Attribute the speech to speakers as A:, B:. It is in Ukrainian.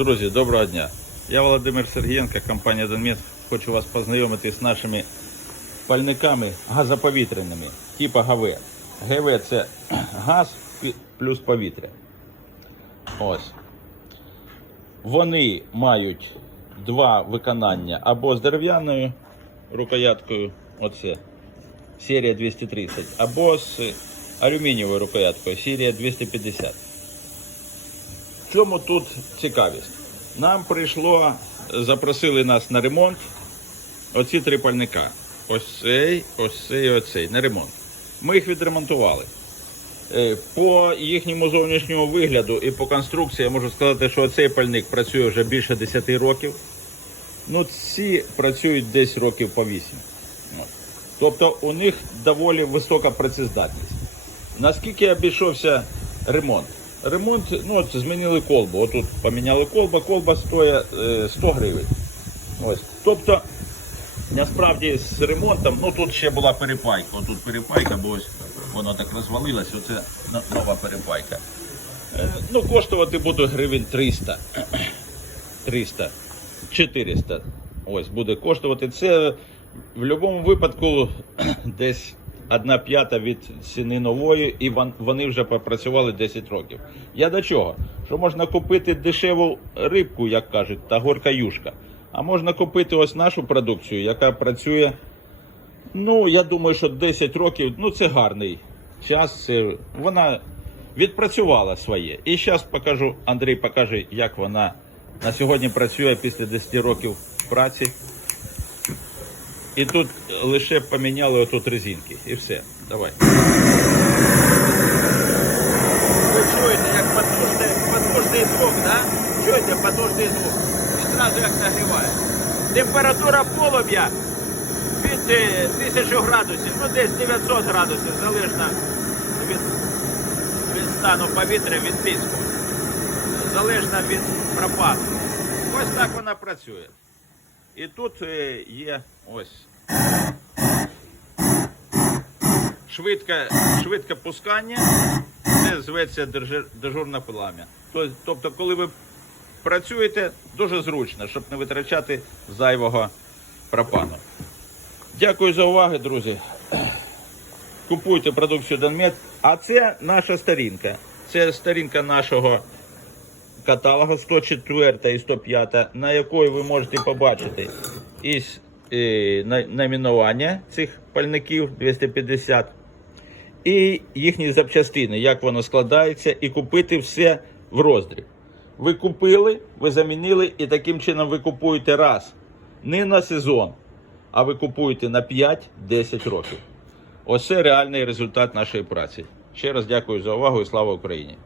A: Друзі, доброго дня. Я Володимир Сергієнко, компанія Донмет. Хочу вас познайомити з нашими пальниками газоповітряними, типу ГВ. ГВ це газ плюс повітря. Ось. Вони мають два виконання або з дерев'яною рукояткою, оце серія 230, або з алюмінієвою рукояткою, серія 250. В чому тут цікавість? Нам прийшло, запросили нас на ремонт оці три пальника. Ось цей, ось цей і оцей на ремонт. Ми їх відремонтували. Е, По їхньому зовнішньому вигляду і по конструкції я можу сказати, що цей пальник працює вже більше 10 років. Ну, ці працюють десь років по 8. Тобто у них доволі висока працездатність. Наскільки обійшовся ремонт? Ремонт, ну от змінили колбу. Отут поміняли колбу, колба стоїть е, 100 гривень. Ось. Тобто, насправді з ремонтом, ну тут ще була перепайка. Отут перепайка, бо ось воно так розвалилось, оце нова перепайка. Е, ну, коштувати буде гривень 300. 300, 400. Ось буде коштувати. Це в будь-якому випадку десь одна п'ята від ціни нової, і вони вже попрацювали 10 років. Я до чого? Що можна купити дешеву рибку, як кажуть, та горка юшка. А можна купити ось нашу продукцію, яка працює. Ну, я думаю, що 10 років, ну це гарний час. Це, вона відпрацювала своє. І зараз покажу, Андрій покаже, як вона на сьогодні працює після 10 років праці. І тут лише поміняли отут резинки. І все. Давай. Ви чуєте, як потужний, звук, да? Чуєте потужний звук? І одразу як нагріває. Температура полум'я від е, 1000 градусів, ну десь 900 градусів, залежно від, від стану повітря, від тиску. Залежно від пропаду. Ось так вона працює. І тут е, є ось швидке, швидке пускання. Це зветься дежурне плам'я. Тобто, коли ви працюєте, дуже зручно, щоб не витрачати зайвого пропану. Дякую за увагу, друзі. Купуйте продукцію Донмет. А це наша сторінка. Це сторінка нашого каталогу 104 і 105, на якої ви можете побачити із найменування цих пальників 250 і їхні запчастини, як воно складається, і купити все в роздріб. Ви купили, ви замінили, і таким чином ви купуєте раз. Не на сезон, а ви купуєте на 5-10 років. Ось це реальний результат нашої праці. Ще раз дякую за увагу і слава Україні!